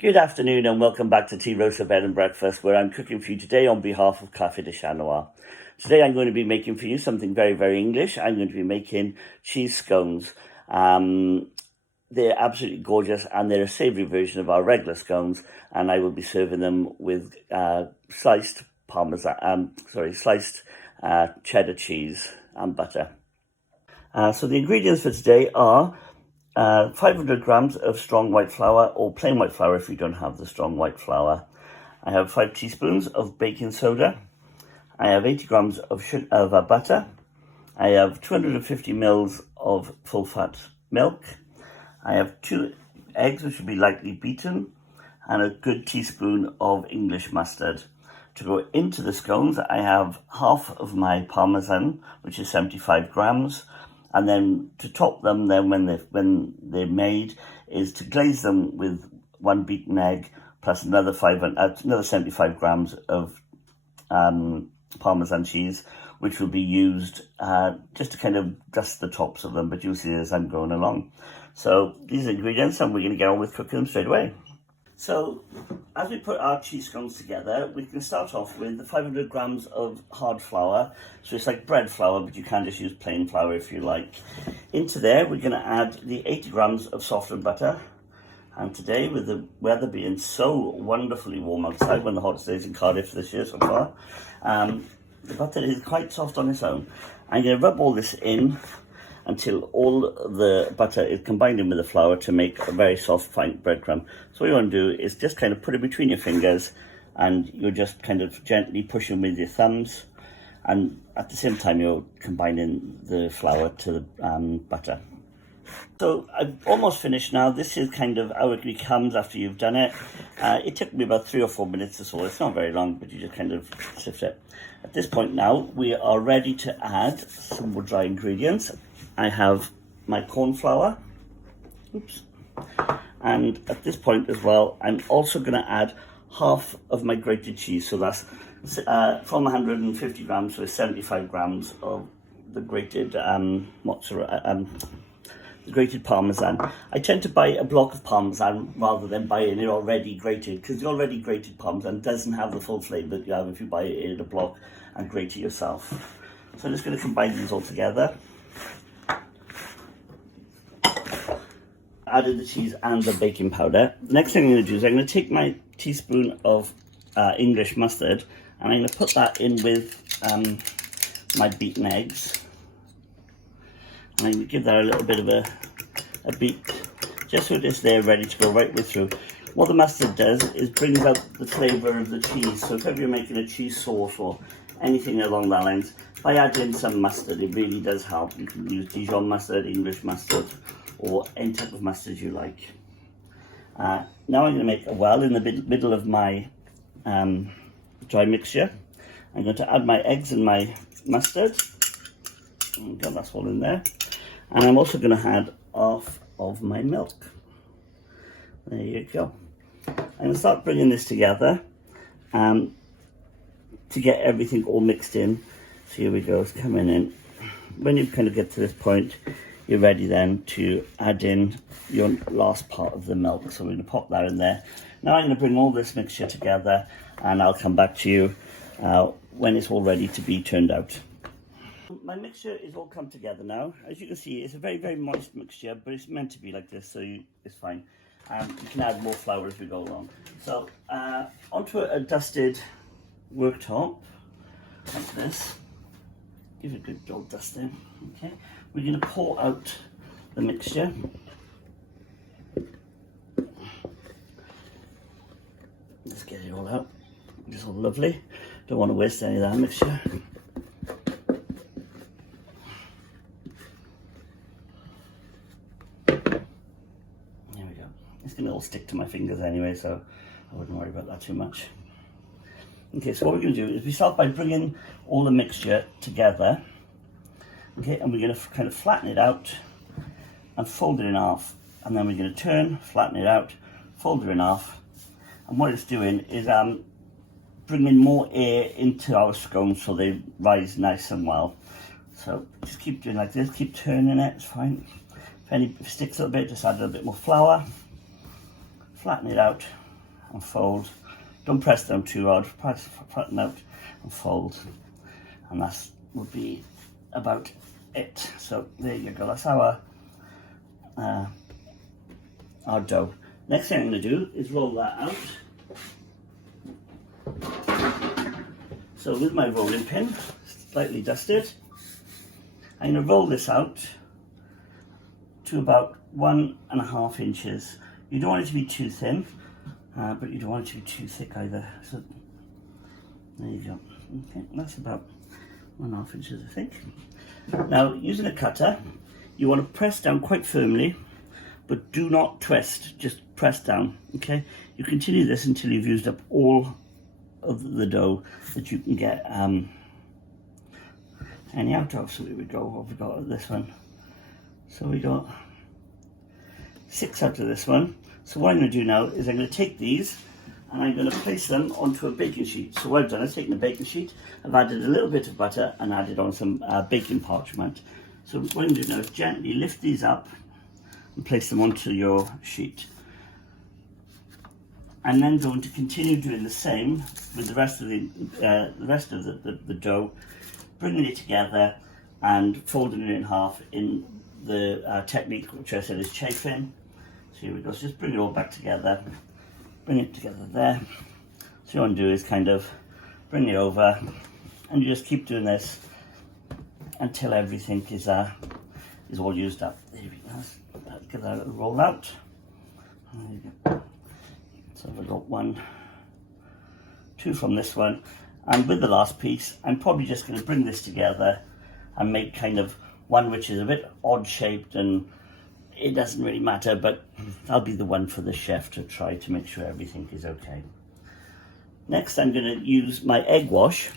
Good afternoon and welcome back to Tea, Roast, Bed and Breakfast, where I'm cooking for you today on behalf of Café de Chat Noir. Today I'm going to be making for you something very, very English. I'm going to be making cheese scones. They're absolutely gorgeous and they're a savoury version of our regular scones, and I will be serving them with sliced cheddar cheese and butter. So the ingredients for today are 500 grams of strong white flour, or plain white flour if you don't have the strong white flour. I have 5 teaspoons of baking soda. I have 80 grams of butter. I have 250 mils of full fat milk. I have 2 eggs, which will be lightly beaten, and a good teaspoon of English mustard. To go into the scones, I have half of my parmesan, which is 75 grams. And then to top them, then when they're made, is to glaze them with 1 beaten egg plus another 75 grams of Parmesan cheese, which will be used just to kind of dust the tops of them. But you'll see as I'm going along. So these are ingredients, and we're going to get on with cooking them straight away. So as we put our cheese scones together, we can start off with the 500 grams of hard flour. So it's like bread flour, but you can just use plain flour if you like. Into there, we're going to add the 80 grams of softened butter. And today, with the weather being so wonderfully warm outside, one of the hottest days in Cardiff this year so far, the butter is quite soft on its own. I'm going to rub all this in until all the butter is combined in with the flour to make a very soft, fine breadcrumb. So what you want to do is just kind of put it between your fingers, and you're just kind of gently pushing with your thumbs, and at the same time you're combining the flour to the butter. So I've almost finished now. This is kind of how it becomes after you've done it. It took me about 3 or 4 minutes or so. It's not very long, but you just kind of sift it. At this point now, we are ready to add some more dry ingredients. I have my corn flour, and at this point as well, I'm also going to add half of my grated cheese. So that's from 150 grams, so 75 grams of the grated grated parmesan. I tend to buy a block of parmesan rather than buying it already grated, because the already grated parmesan doesn't have the full flavour that you have if you buy it in a block and grate it yourself. So I'm just going to combine these all together. Added the cheese and the baking powder. Next thing I'm going to do is I'm going to take my teaspoon of English mustard, and I'm going to put that in with my beaten eggs. And I'm going to give that a little bit of a beat, just so it's there ready to go right way through. What the mustard does is brings out the flavour of the cheese. So if ever you're making a cheese sauce or anything along that lines, by adding some mustard, it really does help. You can use Dijon mustard, English mustard, or any type of mustard you like. Now I'm going to make a well in the middle of my dry mixture. I'm going to add my eggs and my mustard. Okay, that's all in there. And I'm also going to add half of my milk. There you go. I'm going to start bringing this together to get everything all mixed in. So here we go, it's coming in. When you kind of get to this point, you're ready then to add in your last part of the milk. So we're going to pop that in there. Now I'm going to bring all this mixture together, and I'll come back to you when it's all ready to be turned out. My mixture is all come together now. As you can see, it's a very, very moist mixture, but it's meant to be like this, so it's fine. You can add more flour as we go along. So onto a dusted worktop, like this. Give it a good old dust in. Okay, we're going to pour out the mixture. Let's get it all out. It's all lovely. Don't want to waste any of that mixture. There we go. It's going to all stick to my fingers anyway, so I wouldn't worry about that too much. Okay, so what we're going to do is we start by bringing all the mixture together. Okay, and we're going to kind of flatten it out and fold it in half. And then we're going to turn, flatten it out, fold it in half. And what it's doing is bringing more air into our scones so they rise nice and well. So just keep doing like this, keep turning it, it's fine. If it sticks a little bit, just add a little bit more flour. Flatten it out, and fold. Don't press down too hard, flatten out and fold. And that would be about it. So there you go, that's our dough. Next thing I'm going to do is roll that out. So with my rolling pin, slightly dusted, I'm going to roll this out to about 1.5 inches. You don't want it to be too thin, but you don't want it to be too thick either. So there you go. Okay, that's about 1.5 inches, I think. Now, using a cutter, you want to press down quite firmly, but do not twist, just press down, okay? You continue this until you've used up all of the dough that you can get any out of. So here we go, what have we got at this one? So we got 6 out of this one. So what I'm going to do now is I'm going to take these and I'm going to place them onto a baking sheet. So what I've done is taken a baking sheet, I've added a little bit of butter and added on some baking parchment. So what I'm going to do now is gently lift these up and place them onto your sheet. And then going to continue doing the same with the rest of the dough, bringing it together and folding it in half in the technique which I said is chafing. So here we go, so just bring it all back together, bring it together there. So what you want to do is kind of bring it over and you just keep doing this until everything is all used up. There we go, let's give that a little roll out. There you go. So I've got 1, 2 from this one, and with the last piece I'm probably just going to bring this together and make kind of one which is a bit odd shaped, and it doesn't really matter, but I'll be the one for the chef to try to make sure everything is okay. Next I'm going to use my egg wash.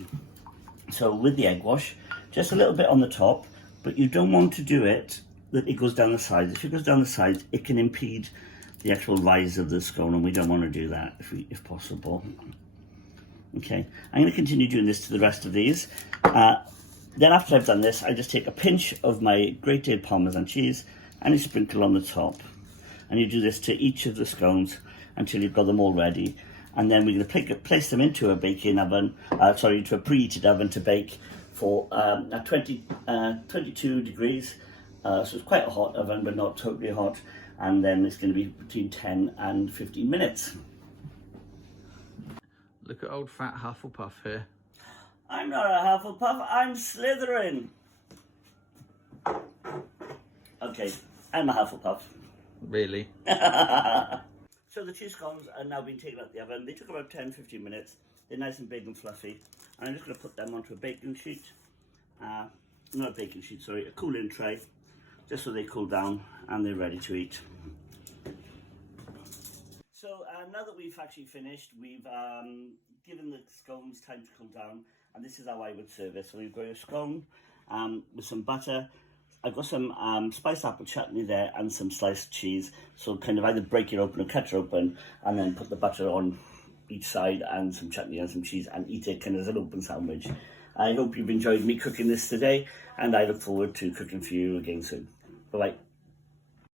So with the egg wash, just a little bit on the top, but you don't want to do it that it goes down the sides. If it goes down the sides, it can impede the actual rise of the scone, and we don't want to do that if possible. Okay, I'm going to continue doing this to the rest of these. Then after I've done this, I just take a pinch of my grated parmesan cheese and you sprinkle on the top. And you do this to each of the scones until you've got them all ready. And then we're going to place them into a baking oven, into a preheated oven to bake for at 22 degrees. So it's quite a hot oven, but not totally hot. And then it's going to be between 10 and 15 minutes. Look at old fat Hufflepuff here. I'm not a Hufflepuff, I'm Slytherin. Okay, I'm a Hufflepuff. Really? So the cheese scones are now being taken out of the oven. They took about 10-15 minutes. They're nice and big and fluffy. And I'm just going to put them onto a baking sheet. Not a baking sheet, sorry, a cooling tray. Just so they cool down and they're ready to eat. So now that we've actually finished, we've given the scones time to cool down, and this is how I would serve it. So we've got a scone with some butter. I've got some spiced apple chutney there and some sliced cheese. So kind of either break it open or cut it open and then put the butter on each side and some chutney and some cheese and eat it kind of as an open sandwich. I hope you've enjoyed me cooking this today, and I look forward to cooking for you again soon. Bye-bye.